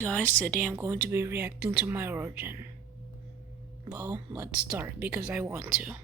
Guys, today I'm going to be reacting to my origin. Well, let's start because I want to.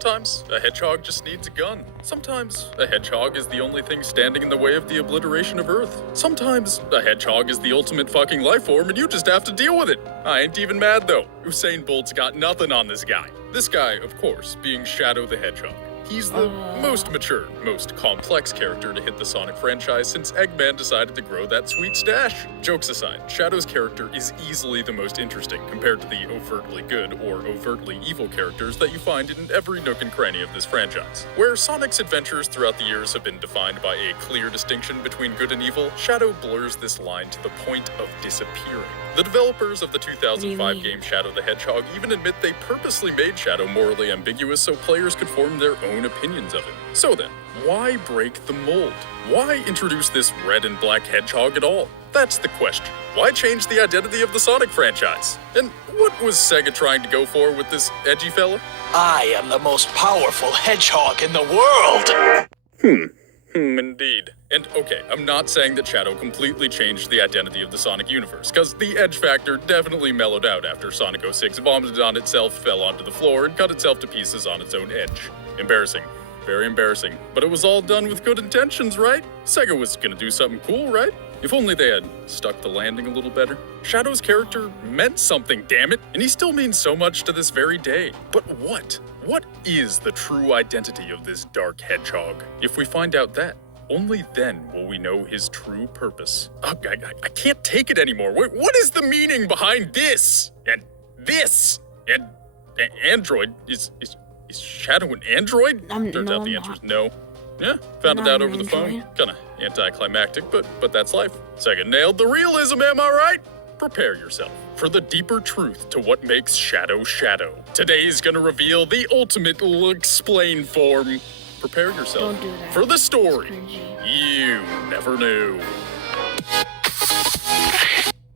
Sometimes a hedgehog just needs a gun. Sometimes a hedgehog is the only thing standing in the way of the obliteration of Earth. Sometimes a hedgehog is the ultimate fucking life form and you just have to deal with it. I ain't even mad though. Usain Bolt's got nothing on this guy. This guy, of course, being Shadow the Hedgehog. He's the most mature, most complex character to hit the Sonic franchise since Eggman decided to grow that sweet stash. Jokes aside, Shadow's character is easily the most interesting compared to the overtly good or overtly evil characters that you find in every nook and cranny of this franchise. Where Sonic's adventures throughout the years have been defined by a clear distinction between good and evil, Shadow blurs this line to the point of disappearing. The developers of the 2005 game Shadow the Hedgehog even admit they purposely made Shadow morally ambiguous so players could form their own opinions of it. So then, why break the mold? Why introduce this red and black hedgehog at all? That's the question. Why change the identity of the Sonic franchise? And what was Sega trying to go for with this edgy fella? I am the most powerful hedgehog in the world! Indeed. And okay, I'm not saying that Shadow completely changed the identity of the Sonic universe, because the edge factor definitely mellowed out after Sonic 06 vomited on itself, fell onto the floor, and cut itself to pieces on its own edge. Embarrassing. Very embarrassing. But it was all done with good intentions, right? Sega was gonna do something cool, right? If only they had stuck the landing a little better. Shadow's character meant something, damn it, and he still means so much to this very day. But what? What is the true identity of this dark hedgehog? If we find out that, only then will we know his true purpose. I can't take it anymore. What is the meaning behind this? And this? And Android? Is Shadow an android? Turns out the answer is no. Yeah, found it out over the phone. Kinda anticlimactic, but that's life. Sega nailed the realism, am I right? Prepare yourself for the deeper truth to what makes Shadow Shadow. Today's gonna reveal the ultimate explain form. Prepare yourself Don't do that. for the story Cringy. you never knew.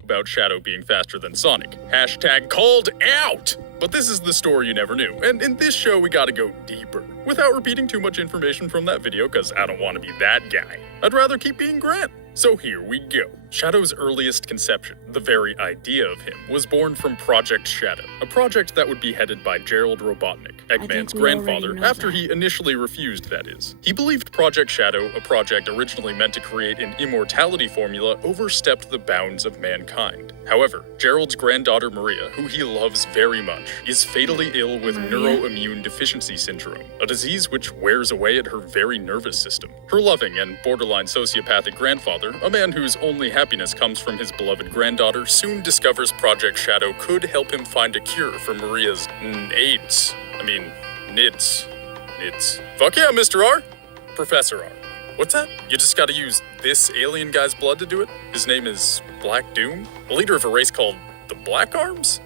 About Shadow being faster than Sonic. Hashtag called out! But this is the story you never knew, and in this show we gotta go deeper. Without repeating too much information from that video, cause I don't wanna be that guy. I'd rather keep being Grant. So here we go. Shadow's earliest conception, the very idea of him, was born from Project Shadow, a project that would be headed by Gerald Robotnik, Eggman's grandfather, after he initially refused, that is. He believed Project Shadow, a project originally meant to create an immortality formula, overstepped the bounds of mankind. However, Gerald's granddaughter Maria, who he loves very much, is fatally ill with neuroimmune deficiency syndrome, a disease which wears away at her very nervous system. Her loving and borderline sociopathic grandfather, a man whose only happiness comes from his beloved granddaughter, soon discovers Project Shadow could help him find a cure for Maria's AIDS. NIDS. Fuck yeah, Mr. R. Professor R. What's that? You just gotta use this alien guy's blood to do it? His name is Black Doom? A leader of a race called the Black Arms?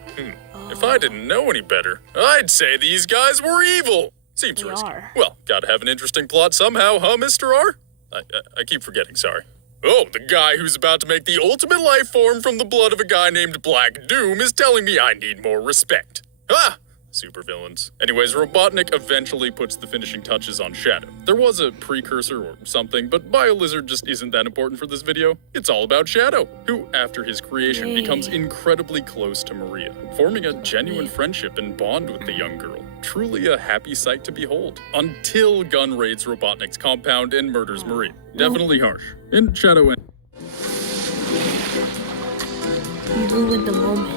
If I didn't know any better, I'd say these guys were evil. Seems They risky. are. Well, gotta have an interesting plot somehow, huh, Mr. R? I keep forgetting, sorry. Oh, the guy who's about to make the ultimate life form from the blood of a guy named Black Doom is telling me I need more respect. Ah! Supervillains. Anyways, Robotnik eventually puts the finishing touches on Shadow. There was a precursor or something, but BioLizard just isn't that important for this video. It's all about Shadow, who, after his creation, becomes incredibly close to Maria, forming a genuine friendship and bond with the young girl. Truly a happy sight to behold. Until Gunn raids Robotnik's compound and murders Maria. Definitely harsh. And Shadow You ruined the moment.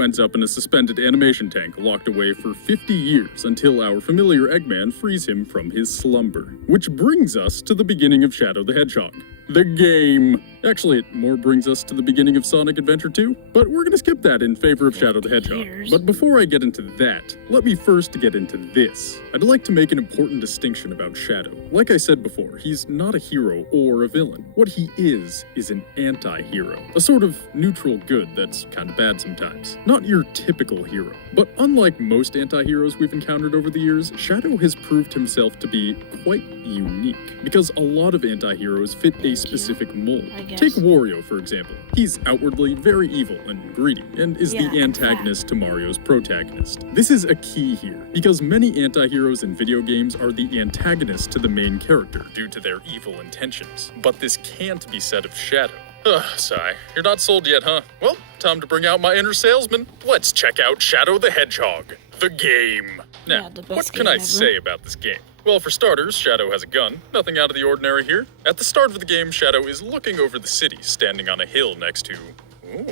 ends up in a suspended animation tank locked away for 50 years until our familiar Eggman frees him from his slumber. Which brings us to the beginning of Shadow the Hedgehog. The game. Actually, it more brings us to the beginning of Sonic Adventure 2, but we're gonna skip that in favor of Shadow the Hedgehog. But before I get into that, let me first get into this. I'd like to make an important distinction about Shadow. Like I said before, he's not a hero or a villain. What he is an anti-hero. A sort of neutral good that's kinda bad sometimes. Not your typical hero. But unlike most anti-heroes we've encountered over the years, Shadow has proved himself to be quite unique. Because a lot of anti-heroes fit a specific mold. Take Wario, for example. He's outwardly very evil and greedy, and is the antagonist to Mario's protagonist. This is a key here, because many anti-heroes in video games are the antagonist to the main character due to their evil intentions. But this can't be said of Shadow. Sigh. You're not sold yet, huh? Well, time to bring out my inner salesman. Let's check out Shadow the Hedgehog, the game. Now, Yeah, the best what can game I ever. say about this game? Well, for starters, Shadow has a gun. Nothing out of the ordinary here. At the start of the game, Shadow is looking over the city, standing on a hill next to... Ooh,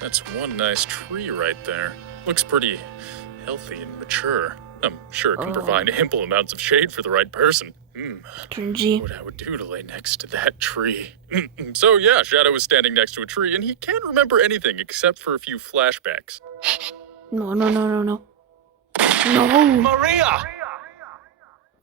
that's one nice tree right there. Looks pretty healthy and mature. I'm sure it can provide ample amounts of shade for the right person. Cringy. What I would do to lay next to that tree. So yeah, Shadow is standing next to a tree, and he can't remember anything except for a few flashbacks. No. No. Maria!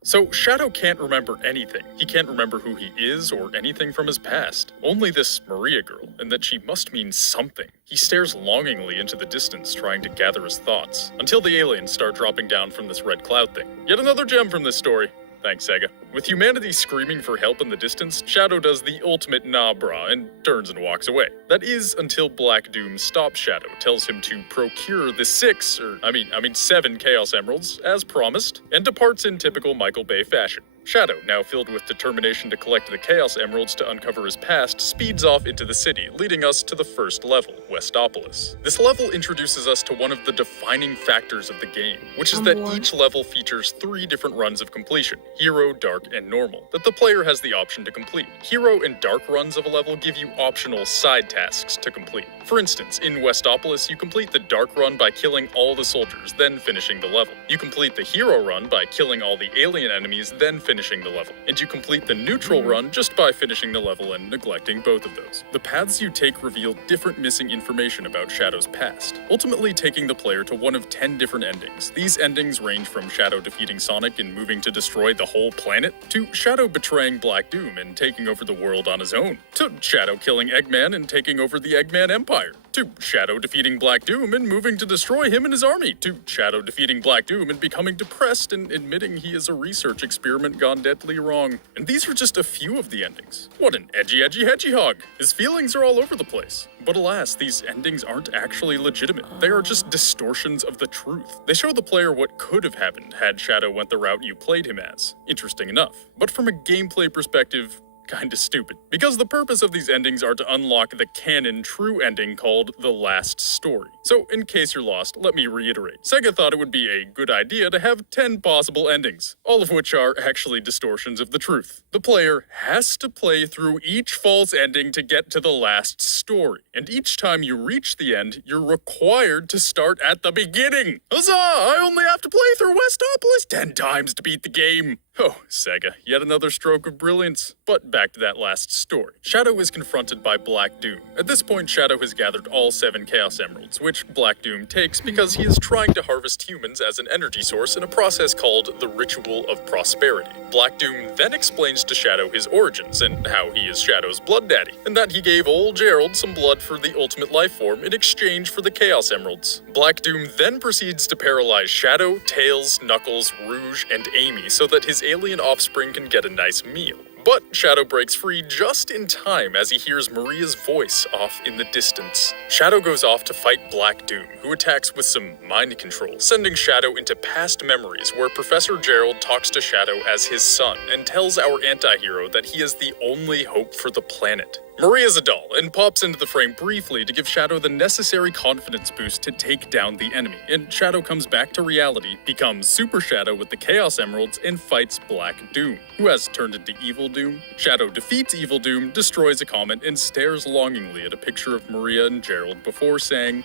So Shadow can't remember anything. He can't remember who he is or anything from his past. Only this Maria girl, and that she must mean something. He stares longingly into the distance, trying to gather his thoughts, until the aliens start dropping down from this red cloud thing. Yet another gem from this story. Thanks, Sega. With humanity screaming for help in the distance, Shadow does the ultimate nah brah and turns and walks away. That is until Black Doom stops Shadow, tells him to procure the 7 Chaos Emeralds, as promised, and departs in typical Michael Bay fashion. Shadow, now filled with determination to collect the Chaos Emeralds to uncover his past, speeds off into the city, leading us to the first level, Westopolis. This level introduces us to one of the defining factors of the game, which is I'm that bored. each level features 3 different runs of completion, Hero, Dark, and Normal, that the player has the option to complete. Hero and Dark runs of a level give you optional side tasks to complete. For instance, in Westopolis, you complete the Dark run by killing all the soldiers, then finishing the level. You complete the Hero run by killing all the alien enemies, then finishing the level. And you complete the Neutral run just by finishing the level and neglecting both of those. The paths you take reveal different missing information about Shadow's past, ultimately taking the player to one of 10 different endings. These endings range from Shadow defeating Sonic and moving to destroy the whole planet, to Shadow betraying Black Doom and taking over the world on his own, to Shadow killing Eggman and taking over the Eggman Empire, to Shadow defeating Black Doom and moving to destroy him and his army, to Shadow defeating Black Doom and becoming depressed and admitting he is a research experiment gone deadly wrong. And these are just a few of the endings. What an edgy hedgehog! His feelings are all over the place. But alas, these endings aren't actually legitimate. They are just distortions of the truth. They show the player what could have happened had Shadow went the route you played him as. Interesting enough. But from a gameplay perspective, kinda stupid. Because the purpose of these endings are to unlock the canon true ending called The Last Story. So, in case you're lost, let me reiterate. Sega thought it would be a good idea to have 10 possible endings, all of which are actually distortions of the truth. The player has to play through each false ending to get to the last story. And each time you reach the end, you're required to start at the beginning. Huzzah! I only have to play through Westopolis 10 times to beat the game. Oh, Sega, yet another stroke of brilliance. But back to that last story. Shadow is confronted by Black Doom. At this point, Shadow has gathered all 7 Chaos Emeralds, which Black Doom takes because he is trying to harvest humans as an energy source in a process called the Ritual of Prosperity. Black Doom then explains to Shadow his origins and how he is Shadow's blood daddy, and that he gave old Gerald some blood for the ultimate life form in exchange for the Chaos Emeralds. Black Doom then proceeds to paralyze Shadow, Tails, Knuckles, Rouge, and Amy so that his alien offspring can get a nice meal. But Shadow breaks free just in time as he hears Maria's voice off in the distance. Shadow goes off to fight Black Doom, who attacks with some mind control, sending Shadow into past memories where Professor Gerald talks to Shadow as his son and tells our anti-hero that he is the only hope for the planet. Maria's a doll and pops into the frame briefly to give Shadow the necessary confidence boost to take down the enemy, and Shadow comes back to reality, becomes Super Shadow with the Chaos Emeralds, and fights Black Doom, who has turned into Evil Doom. Shadow defeats Evil Doom, destroys a comet, and stares longingly at a picture of Maria and Gerald before saying,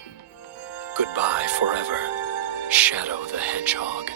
Goodbye forever, Shadow the Hedgehog.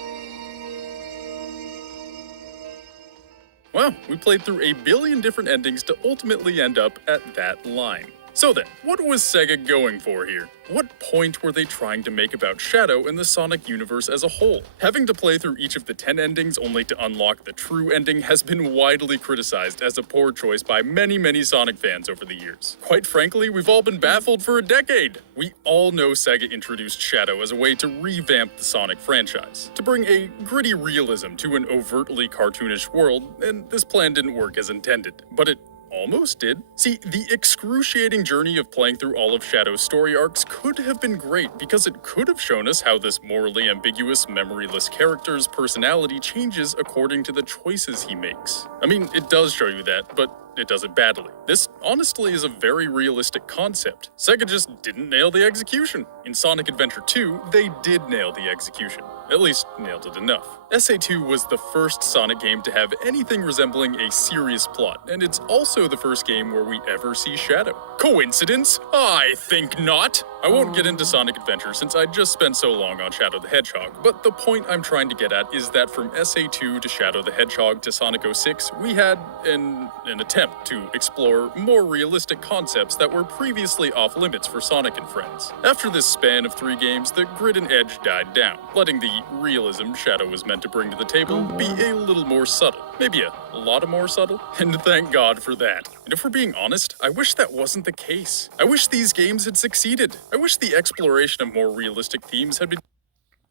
Well, we played through a billion different endings to ultimately end up at that line. So then, what was Sega going for here? What point were they trying to make about Shadow and the Sonic universe as a whole? Having to play through each of the 10 endings only to unlock the true ending has been widely criticized as a poor choice by many Sonic fans over the years. Quite frankly, we've all been baffled for a decade. We all know Sega introduced Shadow as a way to revamp the Sonic franchise, to bring a gritty realism to an overtly cartoonish world, and this plan didn't work as intended. But it almost did. See, the excruciating journey of playing through all of Shadow's story arcs could have been great because it could have shown us how this morally ambiguous, memoryless character's personality changes according to the choices he makes. I mean, it does show you that, but it does it badly. This honestly is a very realistic concept. Sega just didn't nail the execution. In Sonic Adventure 2, they did nail the execution. At least, nailed it enough. SA2 was the first Sonic game to have anything resembling a serious plot, and it's also the first game where we ever see Shadow. Coincidence? I think not! I won't get into Sonic Adventure since I just spent so long on Shadow the Hedgehog, but the point I'm trying to get at is that from SA2 to Shadow the Hedgehog to Sonic 06, we had an attempt to explore more realistic concepts that were previously off limits for Sonic and friends. After this span of 3 games, the grit and edge died down, letting the realism Shadow was meant to bring to the table be a little more subtle. Maybe a lot more subtle? And thank God for that. And if we're being honest, I wish that wasn't the case. I wish these games had succeeded. I wish the exploration of more realistic themes had been...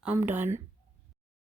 I'm done.